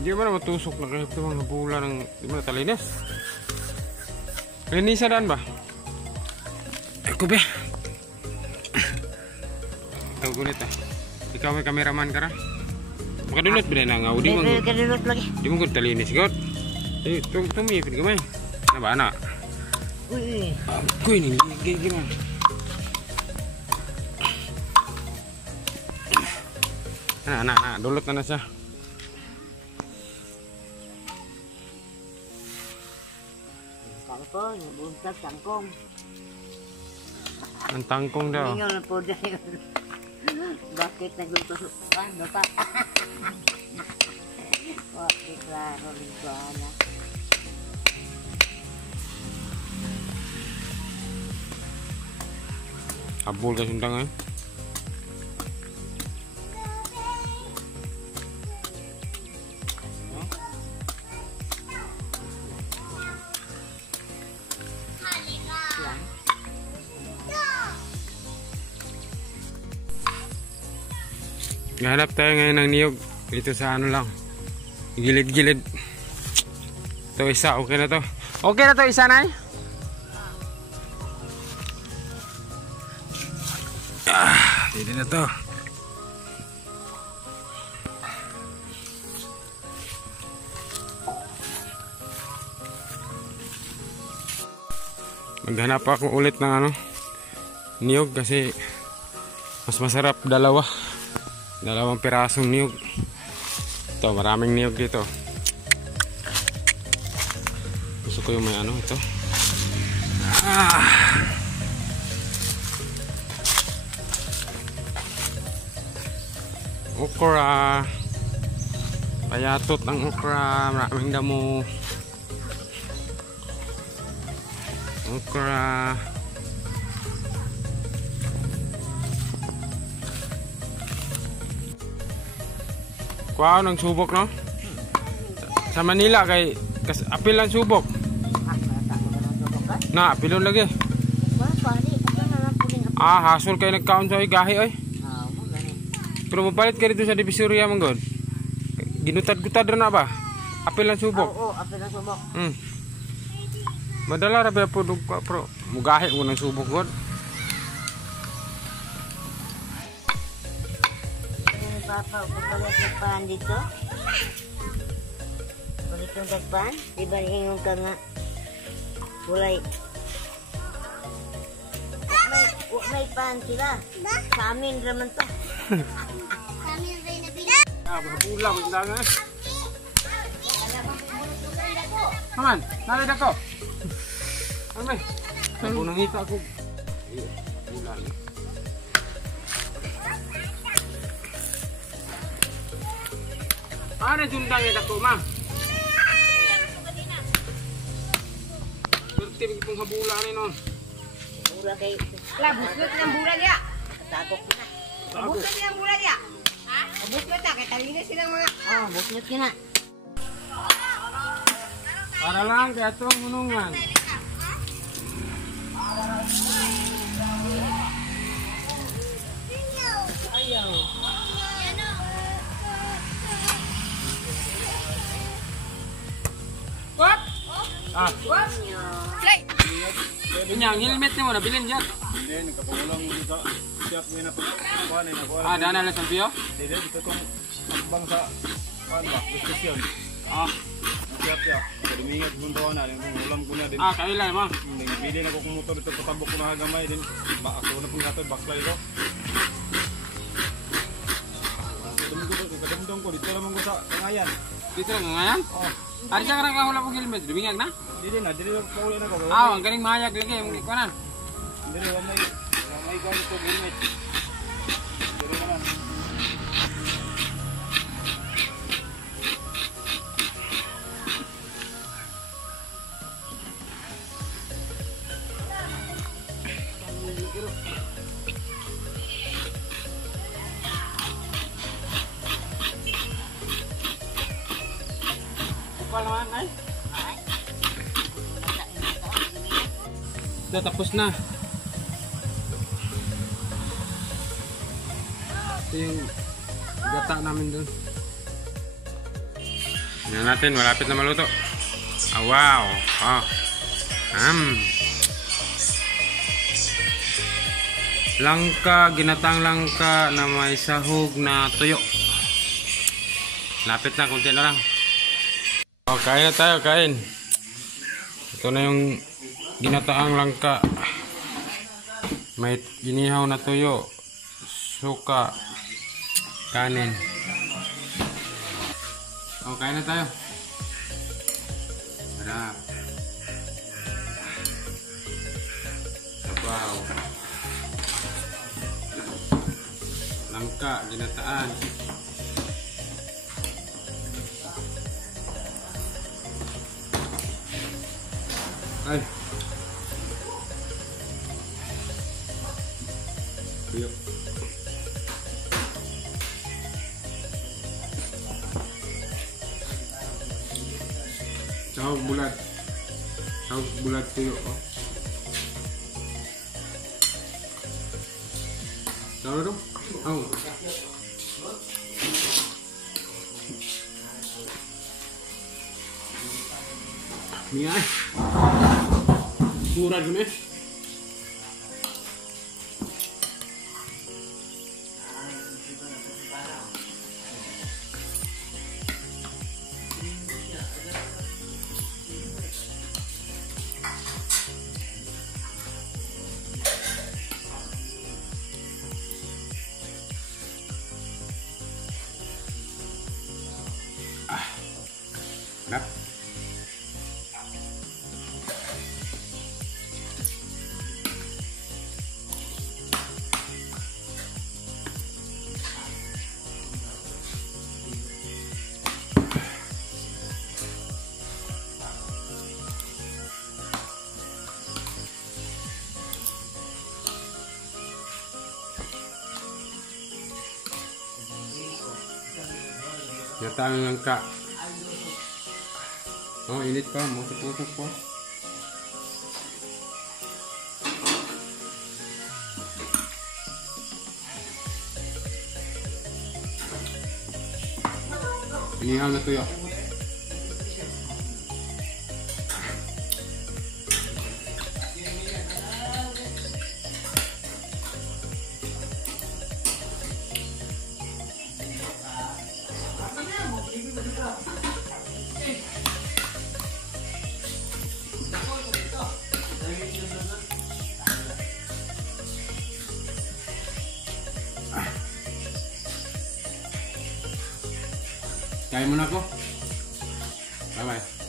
Hindi ba na matusok na kahit ito mga bula ng di ba natalinis? Linisan daan ba? Ako ba? Ikaw gunit ah. Ikaw may kameraman ka ra? Makadulot ba na nga? Di mo kadulot lagi. Di mo gud talinis god. Tumiyipin gamay. Na ba na? Uy. Ako ini gimana? Nah, dulot na siya. Tangkong, buntag tangkong. Ang tangkong daw. Hindi na po dahil. Bakit nagluto ka? Bapak. Bakit klaro rin ko anak. Abol ka sundang eh. Gahanap tayo ngayon ng niyog dito sa ano lang, gilid-gilid. Ito isa, okay na to. Okay na to isa, Nay? Dito na to. Maghanap ako ulit ng ano, niyog kasi mas masarap dalawang pirasong niyog. Ito, maraming niyog dito. Gusto ko yung may ano ito. Okra. Payatot ang okra, maraming damo. Okra. Wow, nang subok no? Sa Manila kay apil lang subok. Na, apilon lagi. Hasol kay nagkaon sa gahi oy. Pero mapalit ka dito sa Divisoria manggod. Ginutad-gutad ra na ba? Apil lang subok. Oo, apil lang subok. Madala ra ba po pro. Mugahi mo ng subok god. Papa, balik nagpan dito. Balik nagpan, di ba ingon ka nga kulay. May pan sila. Sa amin raman to. Sa amin rin na bilang. Bulang undangan. Aman, nalay dako. Ano ba? Ako nangita ako. Bulang. Ano jundang ya dako, Ma? Berti begitu habula ni non. Bula kay. Lah busut ng bula dia. Takok na. Busut ng bula dia. Ha? Busut ta kay talinis silang mga. Oh, busut na. Para lang kaya itong munungan. Ayaw. What? What? Play. Yang helmet ni mo nabilin dyan. Hindi, nagkapangulang mo sa siap mo na pagkuhan. Dana lang sa piyo? Hindi, dito itong magbang sa diskusyon. Siap ya, dumingat mo daw na, ulam ko na din. Kailay mo. Bili na ko kung motor dito, patabok ko na hagamay din. Ako na pong hatod, baklay ko. Kadamdong ko, dito naman ko sa kangayan. Dito lang ngayon? Ari siya karang kahula pong helmet, dumingag na? Hindi na pauli na ko. Ang galing mahayag lagi, yung ikuanan. Hindi na, may gamit ko helmet. Pero naman. Naman, ay? Ito, tapos na. Ito yung gata namin dun. Tingnan natin, malapit na maluto. Ah, wow. Ah. Langka, ginatang langka na may sahog na tuyo. Lapit na, konti na lang. Oh, kain na tayo, kain. Ito na yung ginataang langka. May inihaw na tuyo, suka, kanin. Oh, kain na tayo. Sarap. Wow. Langka, ginataan. Ay. Tuyo. Sahog bulat. Sahog bulat tuyo. Oh. Tahu dong? Oh. Mia. Surah gini. Nap. Ginataang langka. Oh, init pa. Musok-musok pa. Inihaw na tuyo. Kain muna ako. Bye-bye.